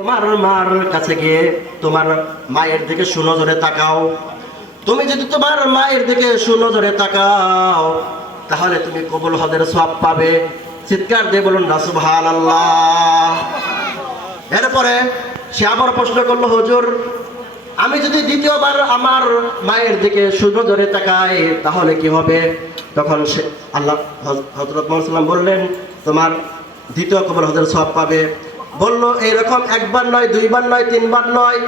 তোমার মার কাছে গিয়ে তোমার মায়ের দিকে সুনজরে তাকাও। তুমি যদি তোমার মায়ের দিকে সুনজরে তাকাও তাহলে তুমি কবুল হজের সওয়াব পাবে। চিৎকার দিয়ে বলুন না সুবহানাল্লাহ। এরপরে সে আবার প্রশ্ন করলো, হুজুর আমি যদি দ্বিতীয়বার আমার মায়ের দিকে সুনজরে তাকাই তাহলে কি হবে? তখন সে আল্লাহ হযরত মুহাম্মদ সাল্লাল্লাহু আলাইহি ওয়াসাল্লাম বললেন, তোমার দ্বিতীয় কবুল হজের সওয়াব পাবে। বলল এইরকম একবার নয়, দুইবার নয়, তিনবার নয়,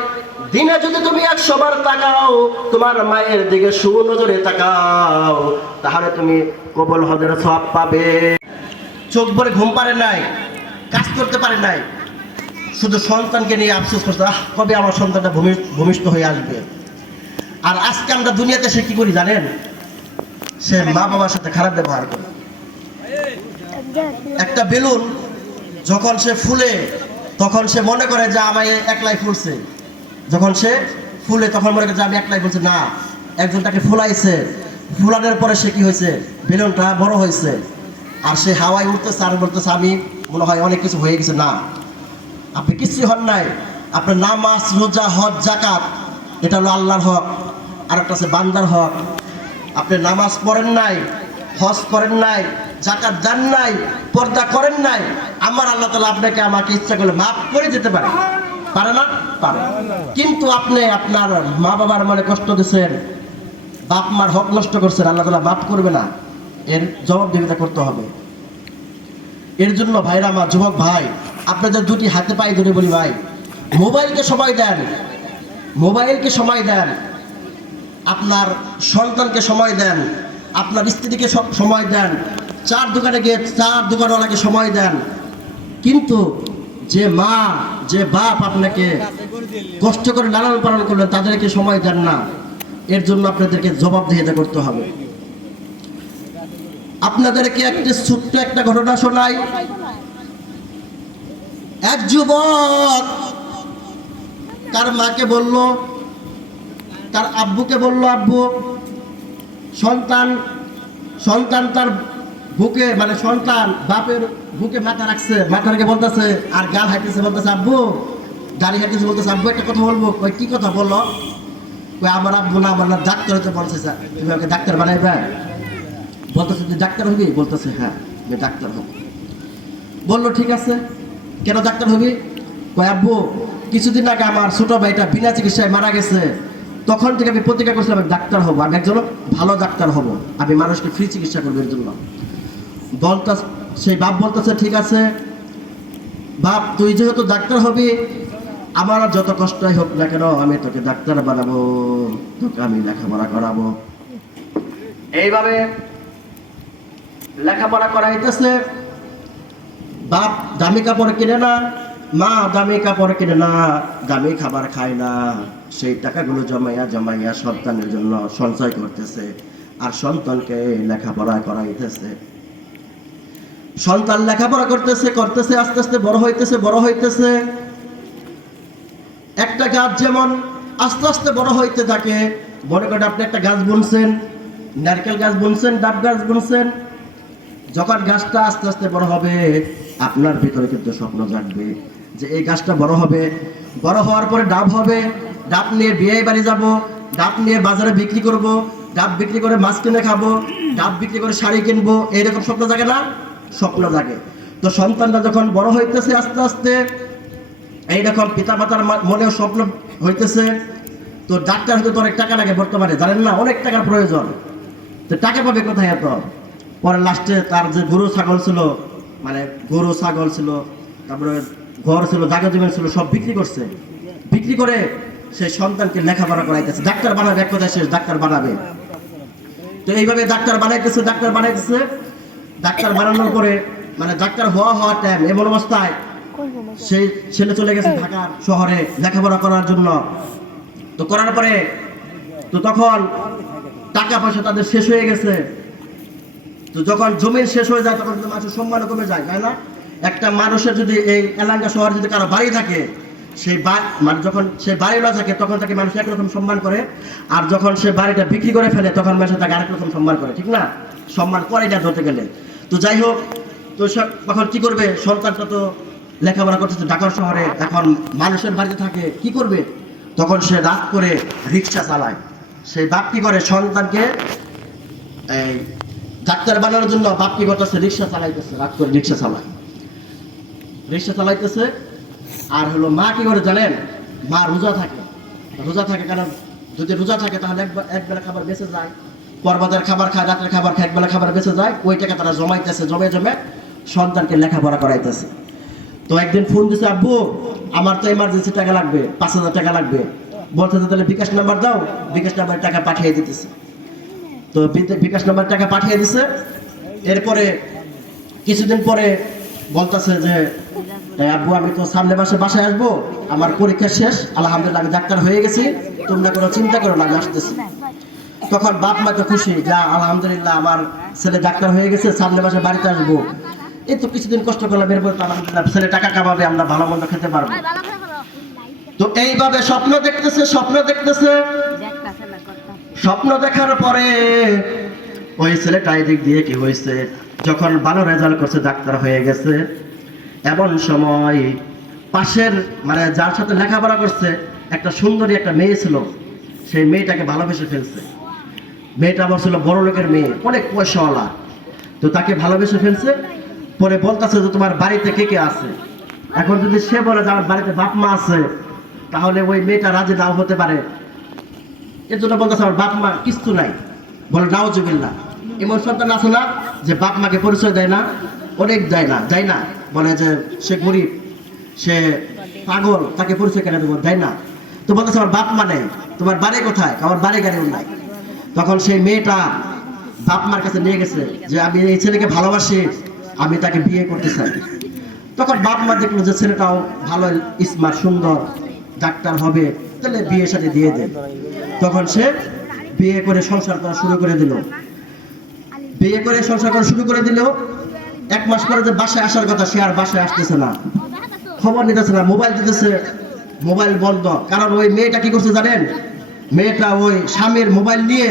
দিনে যদি তুমি 100 বার তাকাও, তোমার মায়ের দিকে সুনজরে তাকাও, তাহলে তুমি কবুল হজের সওয়াব পাবে। চোখ ভরে ঘুম পারে নাই, কাজ করতে পারে নাই, শুধু সন্তানকে নিয়ে আফসোস করছে, কবে আমার সন্তানটা ভূমিষ্ঠ হয়ে আসবে। আর আজকে আমরা দুনিয়াতে সে কি করি জানেন? সে মা বাবার সাথে খারাপ ব্যবহার করে। একটা বেলুন যখন সে ফুলে তখন সে মনে করে যে আমি একলাই ফুলছে। যখন সে ফুলে তখন মনে করে যে আমি একলাই ফুলছে। না, একজন তাকে ফুলাইছে, ফুলানোর পরে সে কি হয়েছে? বেলুনটা বড় হয়েছে, আর সে হাওয়ায় উঠতেছে আর বলতেছে আমি মনে হয় অনেক কিছু হয়ে গেছে। না, আপনি কিছুই হন নাই। আপনার নামাজ, রোজা, হজ, যাকাত এটা হলো আল্লাহর হক, আর একটা আছে বান্দার হক। আপনি নামাজ পড়েন নাই, হজ করেন নাই, যাকাত দেন নাই, পর্দা করেন নাই, আমার আল্লাহ তাআলা আপনাকে আমাকে ইচ্ছা করলে মাফ করে দিতে পারে। পারে না? পারে। কিন্তু আপনি আপনার মা বাবার মনে কষ্ট দিচ্ছেন, বাপ মার হক নষ্ট করছেন, আল্লাহ তাআলা মাফ করবে না। এর জবাবদিহিতা করতে হবে। এর জন্য ভাইরা আমার, যুবক ভাই, আপনাদের দুটি হাতে পায়ে ধরে বলি ভাই, মোবাইলকে সময় দেন, মোবাইলকে সময় দেন, আপনার সন্তানকে সময় দেন, আপনার স্ত্রীকে সময় দেন, চার দোকানে গিয়ে চার দোকানওয়ালাকে সময় দেন। কিন্তু যে মা, যে বাপ আপনাকে কষ্ট করে লালন পালন করলেন তাদেরকে সময় দেন না। এর জন্য আপনাদেরকে জবাবদিহিতা করতে হবে। আপনাদেরকে একটি ছোট্ট একটা ঘটনা শোনাই। এক যুবক তার মাকে বলল, তার আব্বুকে বলল, আব্বু, সন্তান তার বুকে, মানে সন্তান বাপের বুকে মাথা রাখছে, মাথা রেখে বলতেছে আর গাল হাঁটতেছে, বলতেছে আব্বু, দাড়ি হাঁটতেছে, বলতেছে আব্বু একটা কথা বলবো। ওই কি কথা বললো? ওই আমার আব্বু না, আমার না ডাক্তার হতে বলছে, তুমি আমাকে ডাক্তার বানাইবে? বলতেছে তুই ডাক্তার হবি? বলতেছে হ্যাঁ, আমি ডাক্তার হব। বললো ঠিক আছে, কেন ডাক্তার হবি? কয় আব্বু, কিছুদিন আগে আমার ছোট ভাইটা বিনা চিকিৎসায় মারা গেছে, তখন থেকে আমি প্রতিজ্ঞা করছিলাম আমি ডাক্তার হবো, আমি একজন ভালো ডাক্তার হব, আমি মানুষকে ফ্রি চিকিৎসা করবো। এর জন্য সেই বাপ বলতেছে ঠিক আছে বাপ, তুই যেহেতু ডাক্তার হবি, আমার যত কষ্টই হোক না কেন আমি তোকে ডাক্তার বানাবো, তোকে আমি লেখাপড়া করাবো। এইভাবে লেখাপড়া করাইতেছে। বাপ দামি কাপড় কিনে না, মা দামি কাপড় কিনে না, দামি খাবার খায় না, সেই টাকাগুলো জমাইয়া জমাইয়া সন্তানের জন্য সঞ্চয় করতেছে আর সন্তানকে লেখাপড়া করাইতেছে। সন্তান লেখাপড়া করতেছে করতেছে আস্তে আস্তে বড় হইতেছে। একটা গাছ যেমন আস্তে আস্তে বড় হইতে থাকে, মনে করেন আপনি একটা গাছ বুনছেন, নারকেল গাছ বুনছেন, ডাব গাছ বুনছেন, যখন গাছটা আস্তে আস্তে বড় হবে আপনার ভিতরে কিন্তু স্বপ্ন জাগবে যে এই গাছটা বড় হবে, বড় হওয়ার পরে ডাব হবে, ডাব নিয়ে বিয়ে বাড়ি যাব, ডাব নিয়ে বাজারে বিক্রি করব, ডাব বিক্রি করে মাছ কিনে খাবো, ডাব বিক্রি করে শাড়ি কিনবো, এইরকম স্বপ্ন জাগে না? স্বপ্ন জাগে। তো সন্তানরা যখন বড় হইতেছে আস্তে আস্তে, এইরকম পিতা মাতার মনেও স্বপ্ন হইতেছে। তো ডাক্তার হতে তো অনেক টাকা লাগে বর্তমানে, জানেন না? অনেক টাকার প্রয়োজন। তো টাকা পাবে কোথায় এত? পরে লাস্টে তার যে গরু ছাগল ছিল, মানে গরু ছাগল ছিল, তারপরে ঘর ছিল, জায়গা জমি ছিল, সব বিক্রি করছে। বিক্রি করে সেই সন্তানকে লেখাপড়া করাইতেছে, ডাক্তার বানাবে, এক কথায় শেষ, ডাক্তার বানাবে। তো এইভাবে ডাক্তার বানাইতেছে। ডাক্তার বানানোর পরে মানে ডাক্তার হওয়া টাইম, এমন অবস্থায় সেই ছেলে চলে গেছে ঢাকা শহরে লেখাপড়া করার জন্য। তো করার পরে তো তখন টাকা পয়সা তাদের শেষ হয়ে গেছে। তো যখন জমিন শেষ হয়ে যায় তখন মানুষের সম্মান কমে যায়, তাই না? একটা মানুষের যদি এই এলাকা শহরে যদি কারো বাড়ি থাকে, সেই মানে যখন সে বাড়ি না থাকে তখন তাকে মানুষ একরকম সম্মান করে, আর যখন সে বাড়িটা বিক্রি করে ফেলে তখন মানুষ তাকে আরেক রকম সম্মান করে, ঠিক না? সম্মান করে এটা ধরতে গেলে। তো যাই হোক, তো তখন কি করবে? সন্তানটা তো লেখাপড়া করতেছে ঢাকা শহরে, এখন মানুষের বাড়িতে থাকে, কি করবে? তখন সে রাত করে রিক্সা চালায়। সেই বাপ কি করে, সন্তানকে এই ডাক্তার বানানোর জন্য বাপ কি করতেছে, রিক্সা চালাইতেছে, রাত করে রিক্সা চালাইতেছে। আর হলো মা কি করে জানেন, মা রোজা থাকে, কারণ যদি রোজা থাকে তাহলে একবেলা খাবার বেঁচে যায়, পরবাদের খাবার খায়, রাতের খাবার খায়, একবেলা খাবার বেঁচে যায়। ওই টাকা তারা জমাইতেছে, জমে সন্তানকে লেখাপড়া করাইতেছে। তো একদিন ফোন দিছে, আব্বু আমার তো এমার্জেন্সি টাকা লাগবে, 5,000 টাকা লাগবে। বলতেছে তাহলে বিকাশ নাম্বার দাও, বিকাশ নাম্বার টাকা পাঠিয়ে দিতেছে। তো বিকাশ নাম্বার টাকা পাঠিয়ে দিছে। এরপরে কিছুদিন পরে বলতেছে যে আব্বু আমি তো সামনে মাসে বাসায় আসবো, আমার পরীক্ষা শেষ, আলহামদুলিল্লাহ আমি ডাক্তার হয়ে গেছি, তোমরা কোনো চিন্তা করো না, আমি আসতেছি। তখন বাপ মা তো খুশি, যা আলহামদুলিল্লাহ আমার ছেলে ডাক্তার হয়ে গেছে, সামনে মাসে বাড়িতে আসবো। এই তো কিছুদিন কষ্ট করলাম, এরপর তো আলহামদুলিল্লাহ ছেলে টাকা কামাবে, আমরা ভালো মন্দ খেতে পারবো। তো এইভাবে স্বপ্ন স্বপ্ন দেখার পরে ওই ছেলেটা এদিক দিয়ে কি হয়েছে, যখন ভালো রেজাল্ট করছে, ডাক্তার হয়ে গেছে, এমন সময় পাশের মানে যার সাথে লেখাপড়া করছে একটা সুন্দরী একটা মেয়ে ছিল, সেই মেয়েটাকে ভালোবেসে ফেলছে। মেয়েটা আবার ছিল বড় লোকের মেয়ে, অনেক পয়সাওয়ালা। তো তাকে ভালোবেসে ফেলছে। পরে বলতেছে যে তোমার বাড়িতে কে কে আছে। এখন যদি সে বলে যে আমার বাড়িতে বাপ মা আছে, তাহলে ওই মেয়েটা রাজি নাও হতে পারে। এর জন্য বলতেছে আমার বাপ মা কিছু নাই। বলে নাউজুবিল্লাহ, এমন সন্তান আছে না যে বাপ মাকে পরিচয় দেয় না, অনেক দেয় না, বলে যে সে গরিব, সে পাগল, তাকে পরিচয় কেন দেবো, দেয় না। তো বলতেছে আমার বাপ মা নেই, তোমার বাড়ি কোথায়? আমার বাড়ি গাড়িও নাই। তখন সেই মেয়েটা বাপ মার কাছে নিয়ে গেছে যে আমি এই ছেলেকে ভালোবাসি, আমি তাকে বিয়ে করতে চাই। তখন বাপ মা দেখলো যে ছেলেটাও ভালো, স্মার্ট, সুন্দর, ডাক্তার হবে, তাহলে বিয়ে সাথে দিয়ে দেয়। তখন সে বিয়ে করে সংসার করা শুরু করে দিল। এক মাস পরে যে বাসায় আসার কথা, সে আর বাসায় আসতেছে না, খবর নিতেছে না, মোবাইল দিতেছে, মোবাইল বন্ধ। কারণ ওই মেয়েটা কি করছে জানেন, মেয়েটা ওই স্বামীর মোবাইল নিয়ে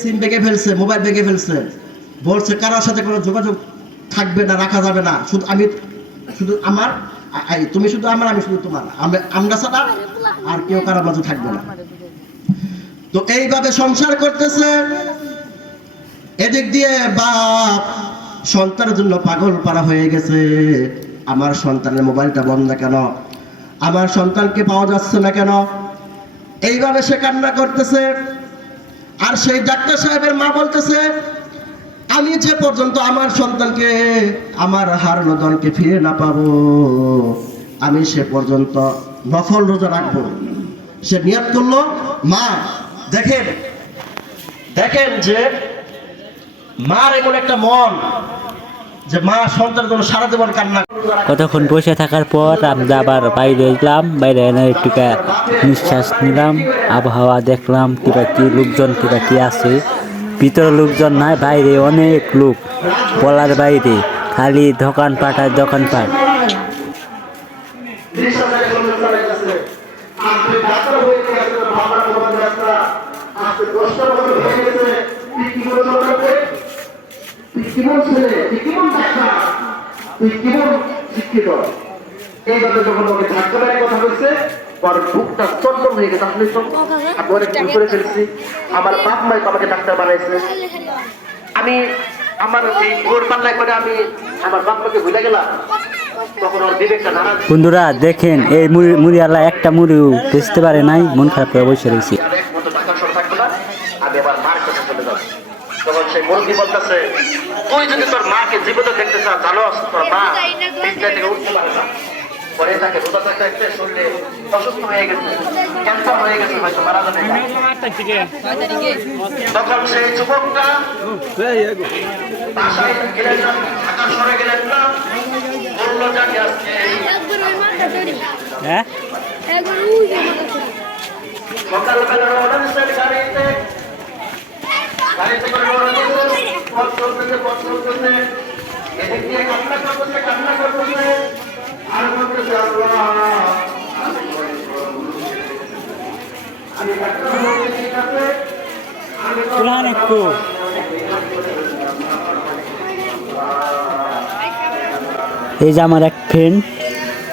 সিম ভেঙে ফেলছে, বলছে কারোর সাথে কোনো যোগাযোগ থাকবে না, রাখা যাবে না, শুধু আমার, তুমি শুধু আমার, আমি শুধু তোমার, আমরা ছাড়া আর কেউ কারোর মাঝে থাকবে না। তো এইভাবে সংসার করতেছে। এদিক দিয়ে বাপ সন্তানের জন্য পাগল পারা হয়ে গেছে, আমার সন্তানের মোবাইলটা বন্ধ কেন, আমার সন্তানকে পাওয়া যাচ্ছে না কেন। এইভাবে সে কান্না করতেছে। আর সেই ডাক্তার সাহেবের মা বলতেছে, আমি যে পর্যন্ত আমার সন্তানকে, আমার হারানো ধনকে ফিরে না পাবো, আমি সে পর্যন্ত নফল রোজা রাখবো। সে নিয়ত করলো। মা দেখেন যে মার এমন একটা মন যে মা সন্তানের জন্য সারা জীবন কান্না। কতক্ষণ বসে থাকার পর আমরা আবার বাইরে এলাম, বাইরে এনে একটু নিঃশ্বাস নিলাম, আবহাওয়া দেখলাম, কি লোকজন কি আছে। ভিতরে লোকজন নাই, বাইরে অনেক লোক, বলার বাইরে, খালি দোকানপাট আর দোকানপাট। আমার বাপ মাই আমাকে ডাক্তার বানাইছে, আমি আমার এই গোর পাল্লায় করে আমি আমার বাপ মাকে ভুলে গেলাম। তখন ওর বিবেকটা নারাজ। বন্ধুরা দেখেন, এই মুড়িওয়ালা একটা মুড়িও বেচতে পারে নাই, মন খারাপ করে বসে রয়েছে। আমি আবার মার কাছে চলে যাবো। তখন সেই মুরব্বী বলতেছে, তুই যদি তোর মাকে জীবিত দেখতে চাস, জানোস তোর মা বিছানা থেকে উঠতে পারে না। পরে তাকে রোজা থাকতে শরীরে অসুস্থ হয়ে গেছে, ক্যান্সার হয়ে গেছে, হয়তো মারা যাবে। তখন সেই যুবকটা বাসায় গেলেন না, ঢাকা শহরে গেলেন না, বললো যাকে আজকে সকালবেলা রওনা দিচ্ছেন গাড়িতে করে রওনা দিচ্ছেন, পথ চলতেছে, এদিক দিয়ে কান্না করতেছে, আর বলতেছে আল্লাহ আমি ডাক্তার হয়ে ঠিক আছে, আমি এই যে আমার এক ফ্রেন্ড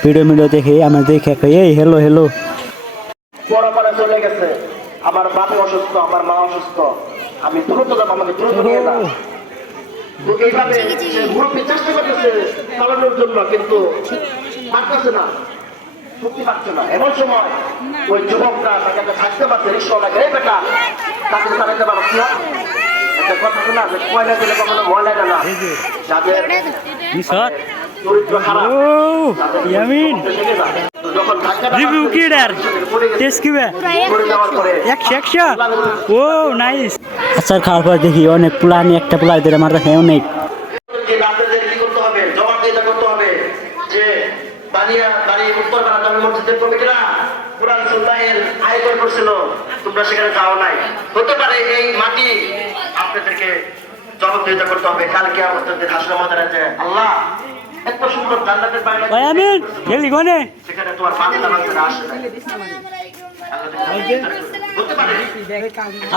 ভিডিও দেখে আমার দেখে কই, এই হ্যালো হ্যালো। পরে চলে গেছে, আমার বাবা অসুস্থ, আমার মা অসুস্থ, আমি দ্রুত যাবো, আমাকে দ্রুত নিয়ে যাও। তো এইভাবে সে মুরব্বী চেষ্টা করতেছে চালানোর জন্য, কিন্তু পারতেছে না, শক্তি পাচ্ছে না। এমন সময় ওই যুবকরা তাকে একটা থাকতে পারছে, রিক্সাওয়ালাকে, এই বেটা তাকে চালাতে পারছ না? একটা কথা শোনা, যে কয়লা দিলে কখনো ময়লা যায় না। যাদের চরিত্র খারাপ, ইয়ামিন যখন ধাক্কাটা রিভিউ কি এর টেস্ট কি বে পড়ে যাওয়ার পরে 100 ও নাইস। আচার খাওয়ার পর দেখি অনেক পুলানি একটা পুলা এদের আমার কাছে অনেক। যে রাতের কি করতে হবে, জবাবদিহিতা করতে হবে যে দাঁড়িয়ে উত্তরপাড়া জামে মসজিদের কমিটিরা কুরআন সুন্নাহের আয়োজন করছিল, তোমরা সেখানে যাও নাই। হতে পারে এই মাটি আপনাদেরকে জবাবদিহিতা করতে হবে কালকে আমাদের হাসরের ময়দানে, যে আল্লাহ এত সুন্দর জান্নাতের বাগান ওই আমিন গেলি কোনে? সেখানে তোমার বান্দা বান্দা আসে নাই। হতে পারে।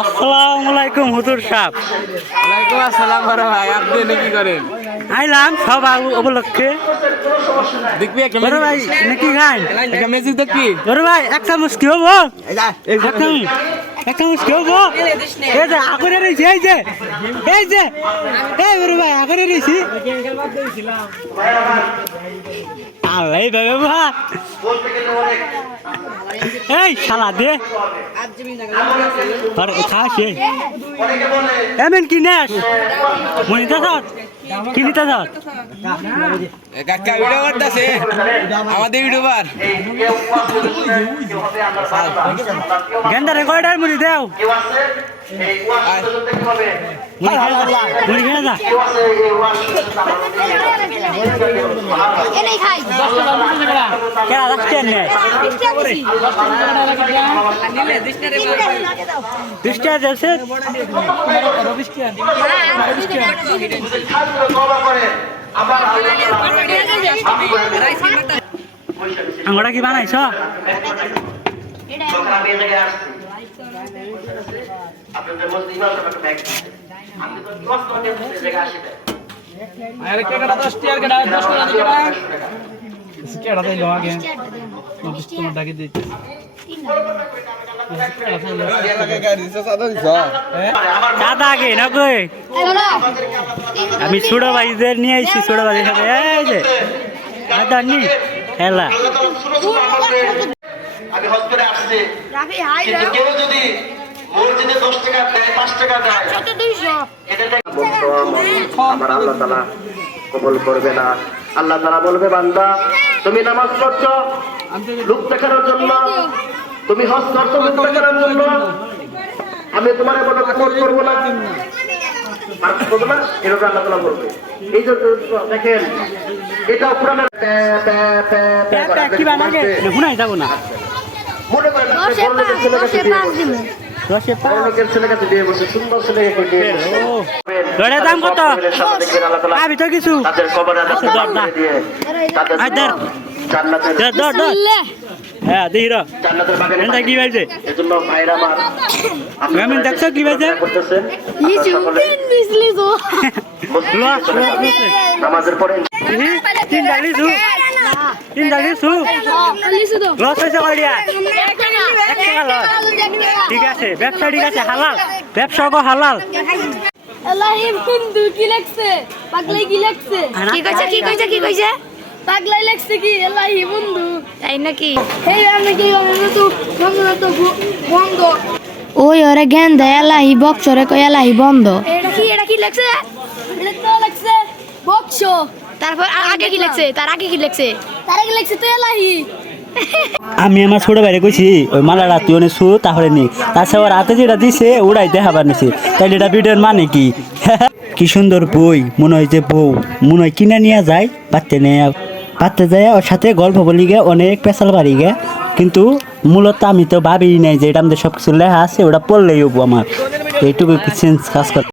আসসালামু আলাইকুম হুজুর সাহেব। ওয়ালাইকুম আসসালাম বড় ভাই, আপনি এনে কি করেন? আইলাম সব উপলক্ষে। দেখবি একটা বড় ভাই নাকি খান? একটা ম্যাজিক দেখবি? বড় ভাই এক চামচ কি হবো? এক চামচ কি হবো? এই যে আগরে রয়েছি, এই যে এই বড় ভাই আগরে রয়েছি। আল্লাহ এইভাবে বা এই শালা দে আর খাসে এমন কি নেস মনিতা স্যার কি নিতে স্যার কাকা ভিডিও করতেছে আমাদের ইউটিউবার গেন্দারে কয়টার মুড়ি দেও কেউ আছে এই ওয়াজ শুনতে কি হবে? মুড়ি খেয়ে যা এনে খাই কেনা রাখতে নে দৃষ্টিয়া যাচ্ছে ছাত্র তওবা করে আবার আঙ্গড়া কি বানাইছ যখন আমি এই জায়গায় আসছি, আপনাদের মধ্যে ইমাম সাহেব একটা ব্যাগ দিচ্ছে। আপনি তো দশ টাকা দিয়ে এই জায়গায় আসি নাই। আরে কেডা 10 টাকা কেডা 10 টাকা দিকে না কেডা তাইলো আগে তোমার ডাকে দিতে দাদা আগে না কই আমি ছোট ভাইদের নিয়ে আইছি ছোট ভাইদের সাথে এই যে দাদা নি খেলা আল্লাহ তাআলা সূরা সূরা আমাদের আমি হজ করে আসছি, রাফি হাই কিন্তু কেউ যদি মসজিদে 10 টাকা দেয় 5 টাকা দেয়, কত 200 এটা আমার আল্লাহ তাআলা কবুল করবে না। আল্লাহ তাআলা বলবে, বান্দা তুমি নামাজ পড়ছো লোক দেখানোর জন্য, তুমি হজ করছো লোক দেখানোর জন্য, আমি তোমার কোনো কবুল করব না। আর করব না, এরকম আল্লাহ তাআলা বলবে। এই যে দেখেন, এটা কোরআনের কি বানাগে শুনাই যাব না মনে করেন আপনি বড় লোকের ছেলে কাছে বিয়ে করছেন। রসে পা বড় লোকের ছেলে কাছে বিয়ে করছেন, সুন্দর ছেলেকে বিয়ে করছেন। ও গড়ের দাম কত দেখবেন আল্লাহ তাআলা আমি তো কিছু তাদের কবরে আযাব দর না দিয়ে তাদের আইদার জান্নাতের দর হ্যাঁ দিরা জান্নাতের বাগানে এটা কি ভাইছে এজন্য ভাইরা আমার আমি দেখছো কি ভাইছে করতেছেন লিচু সকলে লিচু নামাজের পরে তিন ডালিছু লিচু তো লস হয়েছে কয়ডিয়া ঠিক আছে ব্যবসা ঠিক আছে হালাল ব্যবসা গো হালাল আল্লাহি বন্ধু কি লাগছে পাগলাই কি লাগছে কি কইছে পাগলাই লাগছে কি আল্লাহি বন্ধু তাই নাকি এই আমি কি তো বন্ধ ওই ওরে জ্ঞান দেয় এলাহি বক্সরে কই এলাহি বন্ধ। এটা কি লাগছে এটা তো লাগছে বক্স তারপর আগে কি লাগছে তার আগে লাগছে তো এলাহি আমি আমার ছোট বাইরে কইছি ওই মালাটা তুই অনেক শু তাহলে নি তাছাড়া ওর হাতে যেটা দিছে ওরাই দেখাবার নিছে তাইলে এটা ভিডিওর মানে কি কি সুন্দর বই মনে হয় যে বউ মনে হয় কিনে নিয়ে যায় পাততে যায় ওর সাথে গল্প বলি গে অনেক পেশাল বাড়ি গে কিন্তু মূলত আমি তো ভাবি নাই যে এটা আমাদের সব কিছু লেখা আছে ওটা পড়লেই হবো আমার এইটুকু সেন্স কাজ করে।